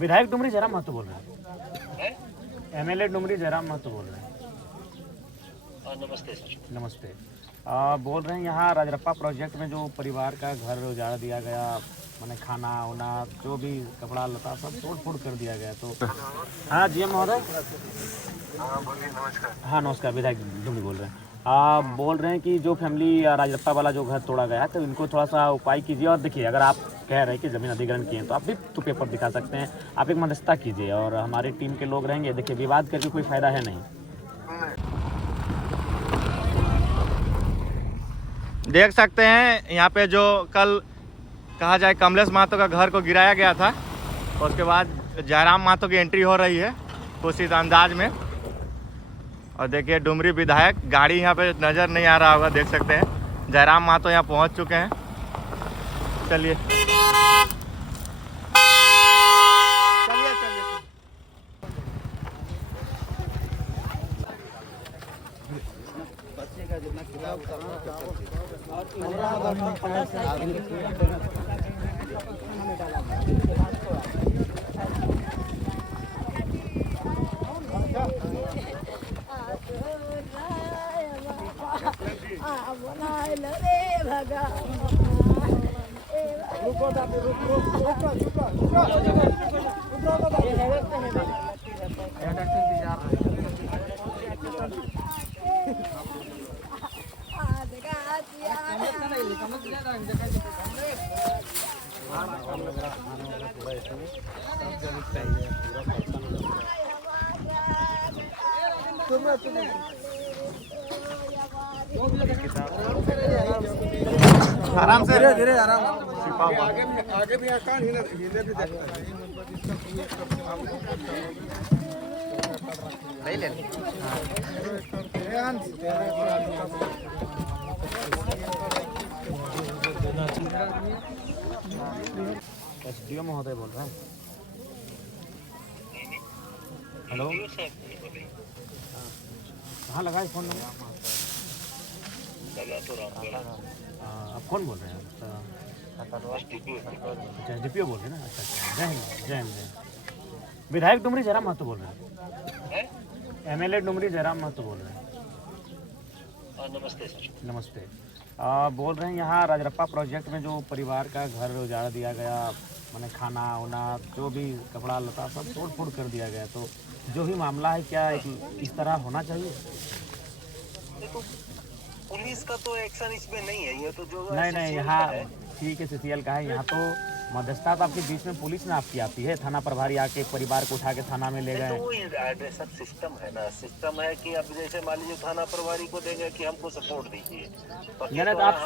विधायक डुमरी जयराम महतो बोल रहे हैं। एमएलए डुमरी जयराम महतो बोल रहे हैं। नमस्ते सर। नमस्ते। बोल रहे हैं यहाँ राजरप्पा प्रोजेक्ट में जो परिवार का घर उजाड़ दिया गया, मैंने खाना वाना जो भी कपड़ा लता सब तोड़ फोड़ कर दिया गया, तो हाँ जी महोदय। हाँ बोलिए। नमस्कार। हाँ नमस्कार, विधायक डुमरी बोल रहे हैं। बोल रहे हैं कि जो फैमिली राजरप्पा वाला जो घर तोड़ा गया है, तो इनको थोड़ा सा उपाय कीजिए। और देखिए, अगर आप कह रहे हैं कि ज़मीन अधिग्रहण किए हैं तो आप भी तो पेपर दिखा सकते हैं। आप एक मध्यस्थता कीजिए और हमारी टीम के लोग रहेंगे। देखिए, विवाद करके कोई फ़ायदा है नहीं। देख सकते हैं यहाँ पे जो कल कहा जाए कमलेश महतो का घर को गिराया गया था, और उसके बाद जयराम महतो की एंट्री हो रही है कुछ इस अंदाज में। और देखिए डुमरी विधायक, गाड़ी यहाँ पे नज़र नहीं आ रहा होगा, देख सकते हैं जयराम महतो यहाँ पहुँच चुके हैं। चलिए आराम से, धीरे धीरे आराम। आगे भी आकान हिले भी देखता है। ले एसडीओ महोदय बोल रहे हैं। हेलो, कहाँ लगा है फ़ोन नंबर? आप कौन बोल रहे हैं? अच्छा, एसडीपीओ बोल रहे हैं ना। अच्छा अच्छा, जय हिंद जय हिंद। विधायक डुमरी जयराम महतो बोल रहे हैं। एमएलए डुमरी जयराम महतो बोल रहे हैं। नमस्ते सर। नमस्ते। बोल रहे हैं यहाँ राजरप्पा प्रोजेक्ट में जो परिवार का घर उजाड़ दिया गया, मैंने खाना वाना जो भी कपड़ा लता सब तोड़ फोड़ कर दिया गया, तो जो भी मामला है, क्या इस तरह होना चाहिए? देखो, पुलिस का तो एक्शन इसमें नहीं है, ये तो जो नहीं, यहाँ ठीक है, सीसीएल का है। यहाँ तो मध्यस्थता तो आपके बीच में पुलिस में आपकी आती है। थाना प्रभारी आके परिवार को उठा के थाना में ले गए। तो वो सब सिस्टम है ना, सिस्टम है कि अब जैसे मान लीजिए थाना प्रभारी को देंगे कि हमको सपोर्ट दीजिए, नहीं तो आप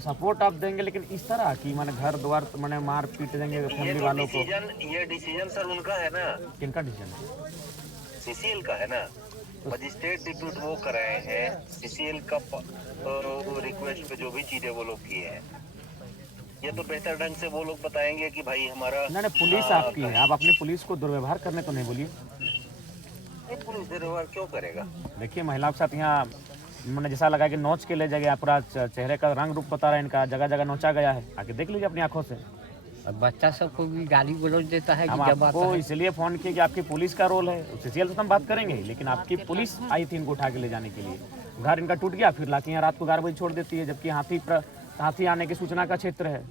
सपोर्ट आप देंगे, लेकिन इस तरह की मैंने घर द्वार मैंने मार पीट देंगे फैमिली वालों को। ये डिसीजन सर उनका है ना। किनका डिसीजन? सीसीएल का है ना। मजिस्ट्रेट डिप्यूट वो कराए हैं, सीसीएल का रिक्वेस्ट पे जो भी चीजें वो लोग किए हैं, ये तो बेहतर ढंग से वो लोग बताएंगे कि भाई हमारा। नहीं, पुलिस आपकी है, आप अपनी पुलिस को दुर्व्यवहार करने को नहीं बोलिए। पुलिस दुर्व्यवहार क्यों करेगा? देखिए, महिलाओं के साथ यहाँ मैंने जैसा लगा कि नोच के ले जाएगा, पूरा चेहरे का रंग रूप बता रहा है इनका, जगह जगह नोचा गया है। आके देख लीजिए अपनी आंखों से। बच्चा सबको भी गाली गलौज देता है। हम आपको इसलिए फ़ोन किए कि आपकी पुलिस का रोल है। सीसीएल से हम बात करेंगे, लेकिन आपकी पुलिस आई थी इनको उठा के ले जाने के लिए। घर इनका टूट गया, फिर लाके यहाँ रात को 11 बजे छोड़ देती है, जबकि हाथी आने की सूचना का क्षेत्र है।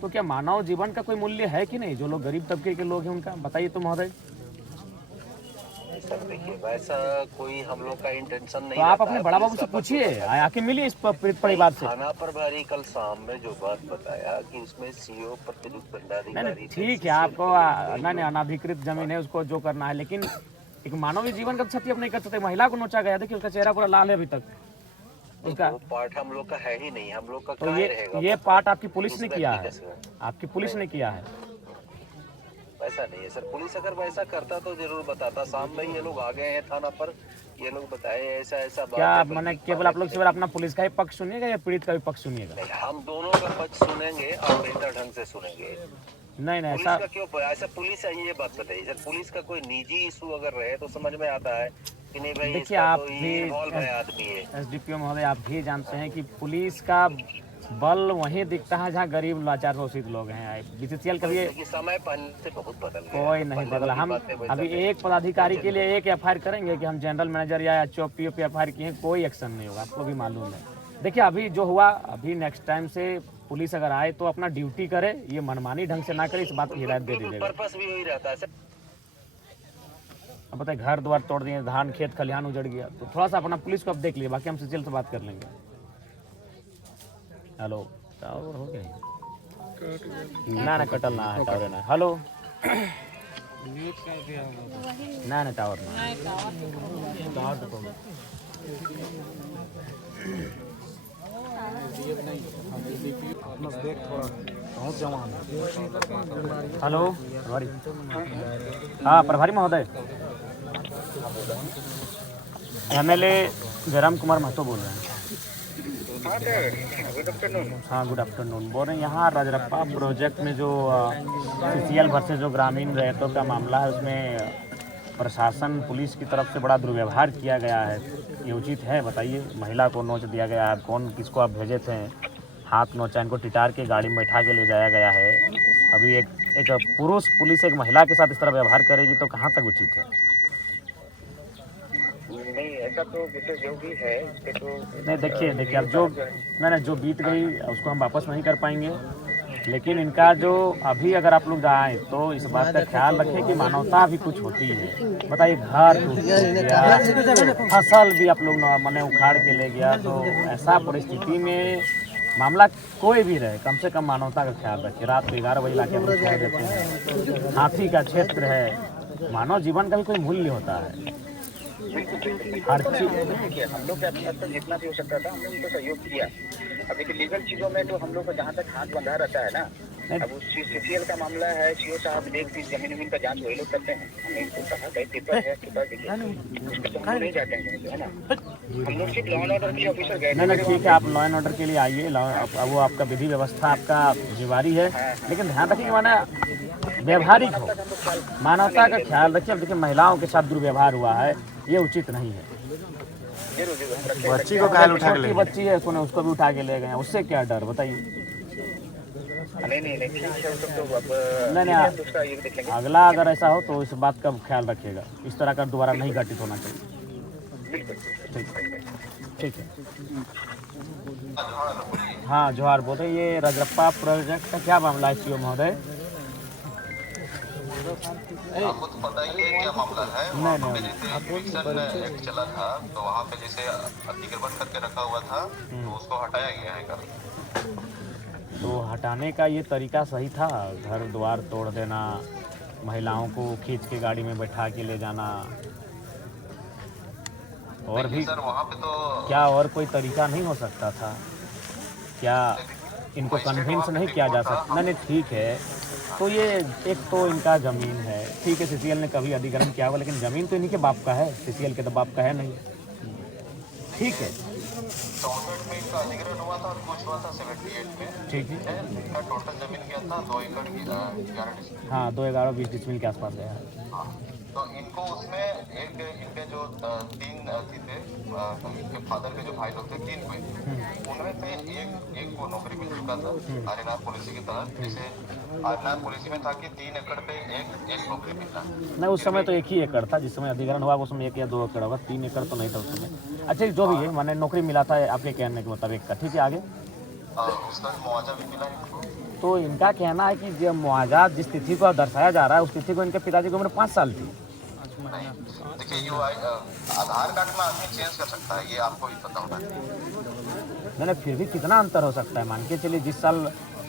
तो क्या मानव जीवन का कोई मूल्य है कि नहीं? जो लोग गरीब तबके के लोग हैं उनका बताइए तो महोदय। सर देखिए, वैसा कोई हम लोग का इंटेंशन नहीं। तो आप अपने बड़ा बाबू से पूछिए, आके मिलिए इस परिवार से। थाना प्रभारी कल शाम में जो बात बताया कि उसमें सीओ प्रतिनियुक्त दंडाधिकारी। ठीक है, आपको नहीं अनाधिकृत जमीन है, उसको जो करना है, लेकिन एक मानवीय जीवन का क्षति आप नहीं कर सकते। महिला को नोचा गया, देखिए उसका चेहरा पूरा लाल है अभी तक। उसका वो पार्ट हम लोग का है ही नहीं, हम लोग का तो ये पार्ट आपकी पुलिस ने किया है, आपकी पुलिस ने किया है। वैसा नहीं है सर, पुलिस अगर वैसा करता तो जरूर बताता। शाम में ये लोग आ गए हैं थाना पर, ये लोग बताए ऐसा ऐसा बात। क्या मैंने केवल आप लोग केवल अपना पुलिस का ही पक्ष सुनिएगा या पीड़ित का भी पक्ष सुनिएगा? हम दोनों का पक्ष सुनेंगे और बेहतर ढंग से सुनेंगे। नहीं ऐसा क्यों ऐसा पुलिस है, ये बात बताइए सर। पुलिस का कोई निजी इशू अगर रहे तो समझ में आता है कि नहीं भाई। देखिए, आप भी आदमी है। एसडीपीओ महोदय, आप भी जानते हैं कि पुलिस का बल वहीं दिखता है जहाँ गरीब लाचार शोषित लोग हैं। बीसीसीएल कभी क्योंकि समय पहले से बहुत बदल गया कोई है। नहीं पहले बदला। वाली हम बातें वैसा अभी नहीं। एक पदाधिकारी के लिए एक एफआईआर करेंगे कि हम जनरल मैनेजर या एचओपी पे एफआईआर किए, कोई एक्शन नहीं होगा, आपको भी मालूम है। देखिए अभी जो हुआ, अभी नेक्स्ट टाइम से पुलिस अगर आए तो अपना ड्यूटी करे, ये मनमानी ढंग से ना करे, इस बात की हिदायत दे बिल्कुल दीजिएगा। पर्पस भी वही रहता है सर। अब बताइए घर द्वार तोड़ दिए, धान खेत खलिहान उजड़ गया, तो थोड़ा सा अपना पुलिस को अब देख लीजिए, बाकी हम सीसीएल से बात कर लेंगे। हेलो टावर हो गया ना कटल ना है टावर ना। हेलो ना टावर ना हेलो प्रभारी, हाँ प्रभारी महोदय, एमएलए जयराम कुमार महतो बोल रहे हैं। हाँ गुड आफ्टरनून। बोल रहे हैं यहाँ राजरप्पा प्रोजेक्ट में जो सीसीएल वर्सेस जो ग्रामीण रैयतों का मामला है, उसमें प्रशासन पुलिस की तरफ से बड़ा दुर्व्यवहार किया गया है, ये उचित है? बताइए। महिला को नोच दिया गया है, कौन किसको आप भेजे थे, हाथ नोचा, इनको टिटार के गाड़ी में बैठा के ले जाया गया है। अभी एक पुरुष पुलिस एक महिला के साथ इस तरह व्यवहार करेगी तो कहाँ तक उचित है? नहीं ऐसा तो जो भी है तो नहीं देखिए अब जो नहीं जो बीत गई उसको हम वापस नहीं कर पाएंगे, लेकिन इनका जो अभी अगर आप लोग आए तो इस बात का ख्याल रखें कि मानवता भी कुछ होती है। बताइए घर टूट गया, फसल भी आप लोग मैंने उखाड़ के ले गया, तो ऐसा परिस्थिति में मामला कोई भी रहे, कम से कम मानवता का ख्याल रखिए। रात को 11 बजे लाके हम लोग छोड़ देते हैं, हाथी का क्षेत्र है, मानव जीवन का भी कोई मूल्य होता है। हर चीज हम लोग अपनी हद तक जितना भी हो सकता था हमने उनको सहयोग किया। अभी तो लीगल चीजों में तो हम लोग को जहाँ तक हाथ बंधा रहता है ना, अब उस सीसीएल का मामला है, सीओ साहब देख जमीन उमीन का जांच वही लोग करते हैं। हमने इनको कहा भाई पेपर है उसके तो हम नहीं जाते हैं, है ना। हम लोग सिर्फ लॉ एंड ऑर्डर के ऑफिसर गए। नहीं ठीक है, आप लॉ एंड ऑर्डर के लिए आइए, वो आपका विधि व्यवस्था आपका जिम्मेवारी है, लेकिन ध्यान रखिए माना व्यवहारिक हो, मानवता का ख्याल रखिए। अब देखिए महिलाओं के साथ दुर्व्यवहार हुआ है, ये उचित नहीं है। बच्ची को काहे उठा के ले छोटी बच्ची है, उसको भी उठा के ले गए, उससे क्या डर बताइए? नहीं अगला अगर ऐसा हो तो इस बात का ख्याल रखिएगा, इस तरह का दोबारा नहीं घटित होना चाहिए। ठीक है। हाँ जोहार, बोल रहे ये राजरप्पा प्रोजेक्ट का क्या मामला है सीओ महोदय? आपको तो पता ही है क्या मामला है। वहाँ पे जैसे इविक्शन एक्ट चला था तो वहाँ पे जैसे अतिक्रमण करके रखा हुआ था तो उसको हटाया गया है कल। तो हटाने का ये तरीका सही था? घर द्वार तोड़ देना, महिलाओं को खींच के गाड़ी में बैठा के ले जाना, और भी सर वहाँ पे तो क्या और कोई तरीका नहीं हो सकता था क्या? इनको कन्विंस नहीं किया जा सकता? नहीं ठीक है, तो ये एक तो इनका ज़मीन है, ठीक है, सीसीएल ने कभी अधिग्रहण किया हुआ, लेकिन ज़मीन तो इन्हीं के बाप का है, सीसीएल के तो बाप का है नहीं। ठीक है 64 में इनका अधिग्रहण हुआ था और कुछ हुआ था 78 में। ठीक है, इनका टोटल जमीन क्या था 2 एकड़ की 11 डिस्ट्रिक्ट। हाँ 2-11-20 डिसमिल के आसपास गया है। तो इनको उसमें एक इनके जो 3 अथी थे, इनके फादर के जो भाई लोग थे 3 हुए, उनमें से एक को नौकरी मिल चुका था आरएनआर पॉलिसी के तहत। जैसे आरएनआर पॉलिसी में था कि 3 एकड़ पे एक नौकरी मिलना। नहीं उस समय तो 1 ही एकड़ था, जिस समय अधिग्रहण हुआ उस समय 1 या 2 एकड़ होगा, 3 एकड़ तो नहीं था उस समय। अच्छा जो भी है, मैंने नौकरी मिला था आपके कहने के मुताबिक का, ठीक है आगे। उसका मुआवजा भी मिला इनको। तो इनका कहना है कि जो मुआवजा जिस तिथि को दर्शाया जा रहा है उस तिथि को इनके पिताजी की उम्र 5 साल थी। नहीं देखिए जो आधार कार्ड में आदमी चेंज कर सकता है, ये आपको भी पता होगा। नहीं फिर भी कितना अंतर हो सकता है? मान के चलिए जिस साल,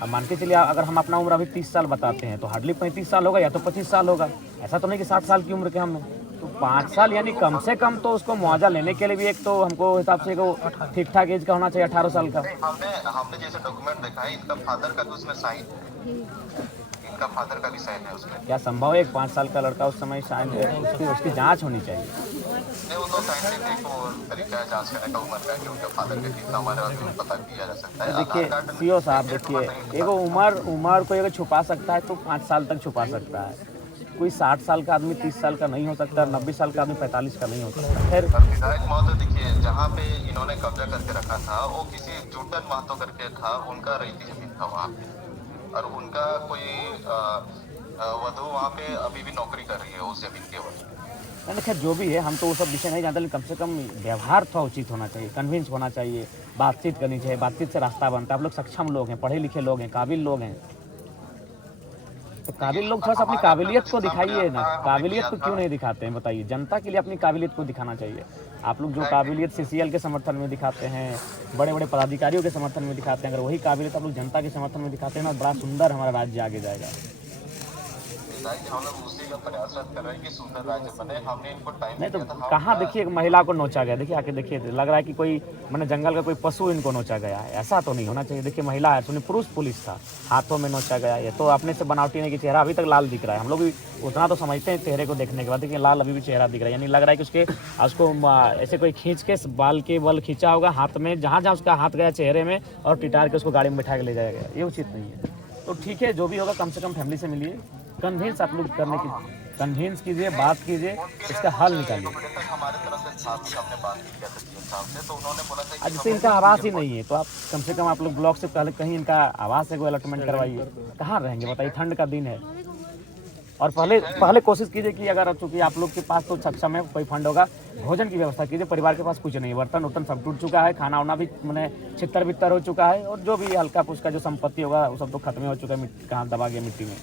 मान के चलिए अगर हम अपना उम्र अभी 30 साल बताते हैं तो हार्डली 35 साल होगा या तो 25 साल होगा। ऐसा तो नहीं कि 60 साल की उम्र के हम हैं। तो 5 साल यानी कम से कम तो उसको मुआवजा लेने के लिए भी एक तो हमको हिसाब से वो ठीक ठाक एज का होना चाहिए, 18 साल का। हमने जैसे डॉक्यूमेंट देखा है, इनका फादर का भी उसमें साइन है, इनका फादर का भी साइन है उसमें। क्या संभव है 5 साल का लड़का उस समय साइन, उसकी जाँच होनी चाहिए। नहीं वो तो साइंटिफिक तरीका है जांच करने का, उम्र का कि उनके फादर के कितना उम्र है पता किया जा सकता है। देखिए सीओ साहब, देखिए एगो उम्र को एगो छुपा सकता है तो 5 साल तक छुपा सकता है, कोई 60 साल का आदमी 30 साल का नहीं हो सकता, 90 साल का आदमी 45 का नहीं हो सकता। खैर और विधायक महोदय देखिए, जहाँ पे इन्होंने कब्जा करके रखा था वो किसी जूटन महतो करके था, उनका रईती जमीन था वहाँ पे, और उनका कोई वधु वहाँ पे अभी भी नौकरी कर रही है उस जमीन के ऊपर। मैंने खैर जो भी है, हम तो वो सब विषय नहीं जानते, लेकिन कम से कम व्यवहार थोड़ा उचित होना चाहिए, कन्विंस होना चाहिए, बातचीत करनी चाहिए, बातचीत से रास्ता बनता है। आप लोग सक्षम लोग हैं, पढ़े लिखे लोग हैं, काबिल लोग हैं, तो काबिल लोग थोड़ा सा अपनी काबिलियत को दिखाइए ना। काबिलियत को क्यों नहीं दिखाते हैं बताइए? जनता के लिए अपनी काबिलियत को दिखाना चाहिए। आप लोग जो काबिलियत सीसीएल के समर्थन में दिखाते हैं, बड़े बड़े पदाधिकारियों के समर्थन में दिखाते हैं, अगर वही काबिलियत आप लोग जनता के समर्थन में दिखाते हैं ना, बड़ा सुंदर हमारा राज्य आगे जाएगा। हम लोग उसी का प्रयासरत कर रहे हैं कि सुंदर राज्य बने। हमने इनको टाइम नहीं तो दिया था, कहाँ देखिए एक महिला को नोचा गया, देखिए आके देखिए, लग रहा है कि कोई मैंने जंगल का कोई पशु इनको नोचा गया है। ऐसा तो नहीं होना चाहिए। देखिए महिला है, सुनिए पुरुष पुलिस था, हाथों में नोचा गया। ये तो अपने से बनावटी नहीं कि चेहरा अभी तक लाल दिख रहा है। हम लोग भी उतना तो समझते हैं चेहरे को देखने के बाद, देखिए लाल अभी भी चेहरा दिख रहा है, यानी लग रहा है कि उसको ऐसे कोई खींच के बाल के बल खींचा होगा हाथ में, जहाँ जहाँ उसका हाथ गया चेहरे में, और टिटार के उसको गाड़ी में बैठा के ले जाया गया। ये उचित नहीं है। तो ठीक है, जो भी होगा कम से कम फैमिली से मिलिए, कन्विंस आप लोग करने की कन्विंस कीजिए, बात कीजिए, इसका हल निकालिए। हमारे तरफ से साहब से हमने बात की किया था सीएम साहब से, तो उन्होंने बोला था आज से इनका आवास ही नहीं है, तो आप कम से कम आप लोग ब्लॉक से पहले कहीं इनका आवास से कोई अलॉटमेंट करवाइए। कहाँ रहेंगे बताइए? ठंड का दिन है। और पहले कोशिश कीजिए कि अगर चूंकि आप लोग के पास तो सक्षम है, कोई फंड होगा, भोजन की व्यवस्था कीजिए। परिवार के पास कुछ नहीं है, बर्तन उर्तन सब टूट चुका है, खाना वाना भी मैंने छितर बितर हो चुका है, और जो भी हल्का फुल्का जो संपत्ति होगा वो सब तो खत्म हो चुका है, कहाँ दबा गया मिट्टी में।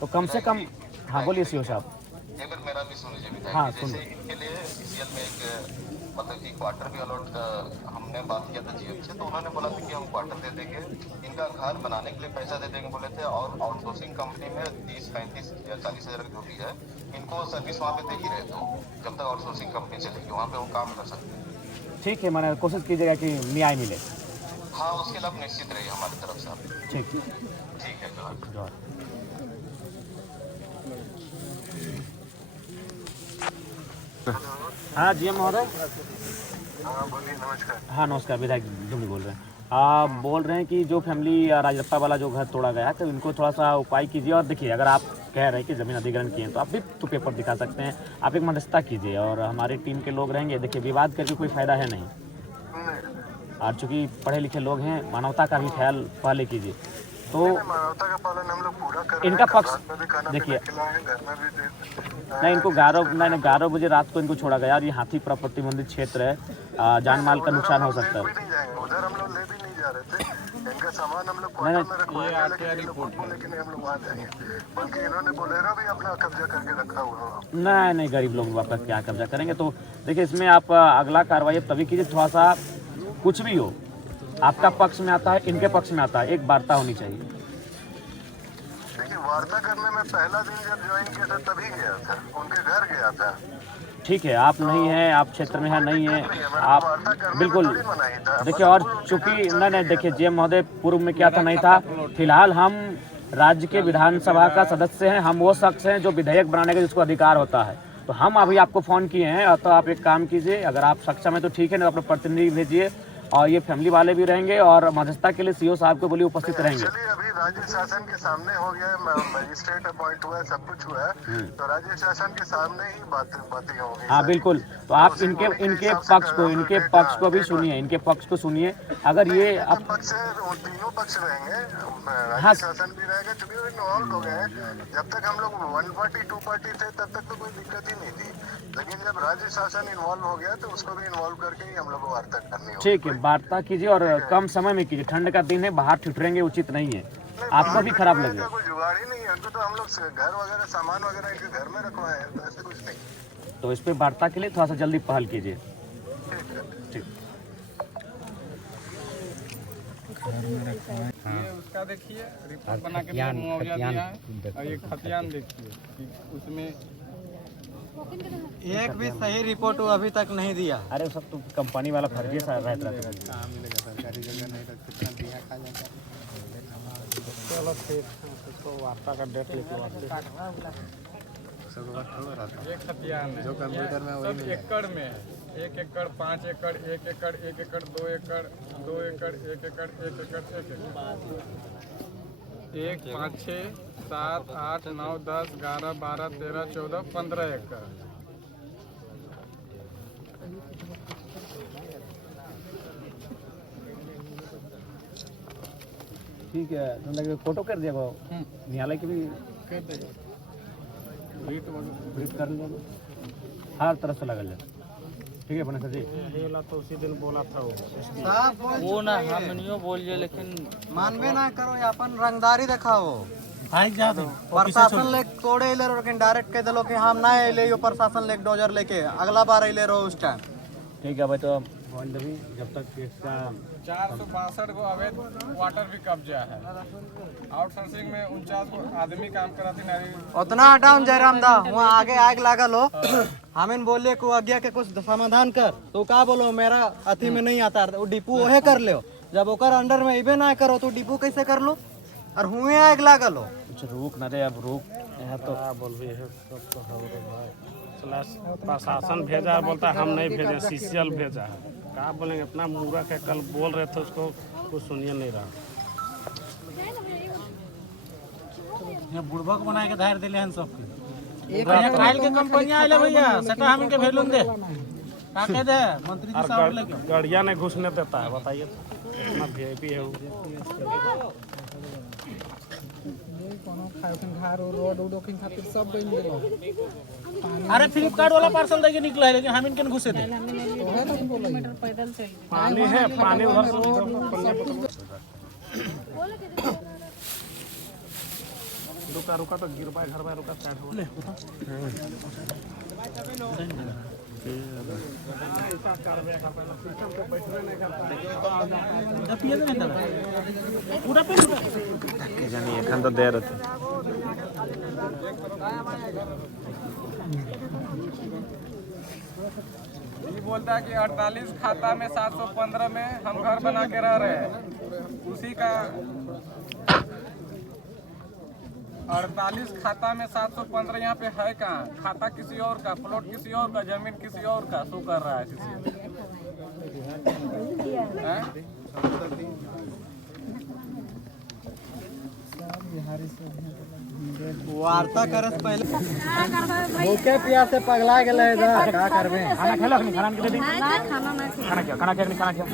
तो कम से कम, हाँ बोलिए सीओ साहब। एक बार मेरा भी सुन लीजिए विधायक। हाँ, जैसे इनके लिए सीसीएल में एक मतलब कि क्वार्टर भी अलॉट हमने बात किया था जीएम से, तो उन्होंने बोला था कि हम क्वार्टर दे देंगे, इनका घर बनाने के लिए पैसा दे देंगे बोले थे, और आउटसोर्सिंग कंपनी में 30, 35 या 40 हज़ार जो भी है, इनको सर्विस वहाँ पे दे ही रहे, तो जब तक आउटसोर्सिंग कंपनी चलेगी वहाँ पे वो काम कर सकते हैं। ठीक है, मैंने कोशिश कीजिएगा कि न्याय मिले। हाँ, उसके लिए आप निश्चित रहिए हमारी तरफ से आप। ठीक है जवाब। हाँ जी महोदय। हाँ बोलिए, नमस्कार। हाँ नमस्कार, विधायक डुमरी बोल रहे हैं। आप बोल रहे हैं कि जो फैमिली राजरप्पा वाला जो घर तोड़ा गया तो इनको थोड़ा सा उपाय कीजिए। और देखिए, अगर आप कह रहे हैं कि ज़मीन अधिग्रहण किए हैं तो आप भी तो पेपर दिखा सकते हैं, आप एक मध्यस्थता कीजिए, और हमारी टीम के लोग रहेंगे। देखिए, विवाद करके कोई फ़ायदा है नहीं, और चूँकि पढ़े लिखे लोग हैं, मानवता का भी ख्याल पहले कीजिए। तो मानवता का पालन हम लोग पूरा कर इनका पक्ष देखिए, नहीं इनको 11 बजे रात को इनको छोड़ा गया, और ये हाथी प्रतिबंधित क्षेत्र है, जान माल का नुकसान हो सकता है। उधर हम लोग ले भी नहीं जा रहे थे, इनका सामान हम लोग नहीं, लेकिन हम लोग वहाँ जाएंगे, बल्कि इन्होंने बोलेरो भी अपना कब्जा करके रखा हुआ। नहीं, गरीब लोग वापस क्या कब्जा करेंगे? तो देखिए, इसमें आप अगला कार्रवाई तभी कीजिए, थोड़ा सा कुछ भी हो, आपका पक्ष में आता है, इनके पक्ष में आता है, एक वार्ता होनी चाहिए। देखिए, वार्ता करने में पहला दिन जब ज्वाइन किया था तभी गया था, उनके घर गया था। ठीक है, आप नहीं हैं, आप क्षेत्र में है नहीं है, आप बिल्कुल देखिए। और चूंकि नहीं देखिए, जेएम महोदय पूर्व में क्या था नहीं था, फिलहाल हम राज्य के विधानसभा का सदस्य हैं, हम वो शख्स हैं जो विधेयक बनाने का जिसको अधिकार होता है। तो हम अभी आपको फ़ोन किए हैं, तो आप एक काम कीजिए, अगर आप सक्षम है तो ठीक है, नहीं तो अपने प्रतिनिधि भेजिए, और ये फैमिली वाले भी रहेंगे, और मध्यस्थता के लिए सीओ साहब को बोलिए उपस्थित रहेंगे। अभी राज्य शासन के सामने हो गया है, मजिस्ट्रेट अपॉइंट हुआ है, सब कुछ हुआ है, तो राज्य शासन के सामने ही बातें होंगी। हाँ बिल्कुल, तो आप इनके पक्ष को भी सुनिए, इनके पक्ष को सुनिए। अगर ये अब तीनों पक्ष रहेंगे, हाँ, राज्य शासन भी रहेगा, क्योंकि वो इन्वॉल्व हो गए हैं। जब तक हम लोग 1 पार्टी 2 पार्टी थे तब तक तो कोई दिक्कत ही नहीं थी, लेकिन जब राज्य शासन इन्वॉल्व हो गया तो उसको भी इन्वॉल्व करके ही हम लोग को वार्ता करनी होगी। ठीक है, वार्ता कीजिए, और कम समय में कीजिए, ठंड का दिन है, बाहर ठिठुरेंगे उचित नहीं है, आपको भी खराब लगेगा। कोई जुगाड़ ही नहीं है, तो हम लोग घर वगैरह सामान वगैरह इनके घर में रखवाए हैं, तो ऐसे कुछ नहीं। तो इस पे वार्ता के लिए थोड़ा सा जल्दी पहल कीजिए। ठीक। उसका देखिए, रिपोर्ट बना के दिया, मुआवजा दिया है, और ये खतियान देखिए, उसमें एक भी सही रिपोर्ट वो अभी तक नहीं दिया। अरे सब तो कंपनी वाला फर्जी सा रहता है। कहाँ मिलेगा? सरकारी जगह नहीं तो कितना दिया खा जाता है। चलो फिर उसको वार्ता का डेट लिखवाते हैं। एक खतियान है जो कंप्यूटर में सब एकड़ में है, 1 एकड़, 5 एकड़, 1 एकड़, 1 एकड़, 2 एकड़, 2 एकड़, 1 एकड़, 1 एकड़, 1 एकड़। 1, 5, 6, 7, 8, 9, 10, 11, 12, 13, 14, 15 एकड़। ठीक है, तो लगे फोटो कर दिया न्यायालय की भी कर देगा ब्रीफ कर लिया हर तरफ से लगल जाए। ठीक है बने जी, ये तो उसी दिन बोला था वो ना हम नहीं बोलिए लेकिन मानबे ना करो ये अपन रंगदारी दिखाओ भाई जादू प्रशासन ले तोड़े ले लेकिन डायरेक्ट कह दिलो कि हम ना ले यो प्रशासन ले डोजर लेके अगला बार ले रहो उस टाइम। ठीक है भाई, तो भी जब तक इसका 462 को अवैध वाटर भी कब्जा है। आउटसोर्सिंग में 49 को आदमी काम कराती नहीं। उतना हटाओ जयराम दा, वहाँ आगे आग लागल हो हमें बोले को आज्ञा के कुछ समाधान कर तो का बोलो मेरा अथी में नहीं आता वो डिपू ओहे कर ले। जब ओकर अंडर में इबे ना करो तो डिपू कैसे कर लो और हुए आग लागल हो। कुछ रुक ना रे, अब रुक यहाँ तो बोल भी है सब तो हो रे भाई। प्रशासन भेजा बोलता हम नहीं भेजे, सीसीएल भेजा है। क्या बोलेंगे, इतना मूर्ख है। कल बोल रहे थे उसको कुछ सुनिए नहीं रहा। बुढ़बक बना के धार दिले हैं सबके। ट्रायल के कंपनी आए भैया सेटा हम इनके भेलून दे काके दे मंत्री जी साहब लेके गाड़िया ने घुसने देता है। बताइए इतना वीआईपी है वो। अरे फ्लिपकार्ट वाला पार्सल देके निकला है लेकिन हम इनके घुसे थे। पानी है, पानी उधर रुका रुका तो गिर पाए घर में रुका साइड हो ले पूरा जानी एखन तो दे रहे थे। ये बोलता है कि 48 खाता में 715 में हम घर बना के रह रहे हैं। उसी का 48 खाता में 715 यहाँ पे है कहाँ? खाता किसी और का, प्लॉट किसी और का, जमीन किसी और का शो कर रहा है। वार्ता करे से पहले भूखे प्यास से पगला गए इधर क्या करबे। खाना खेला कि नहीं? खाना के दे दी। खाना क्या? खाना क्या? नहीं खाना क्या?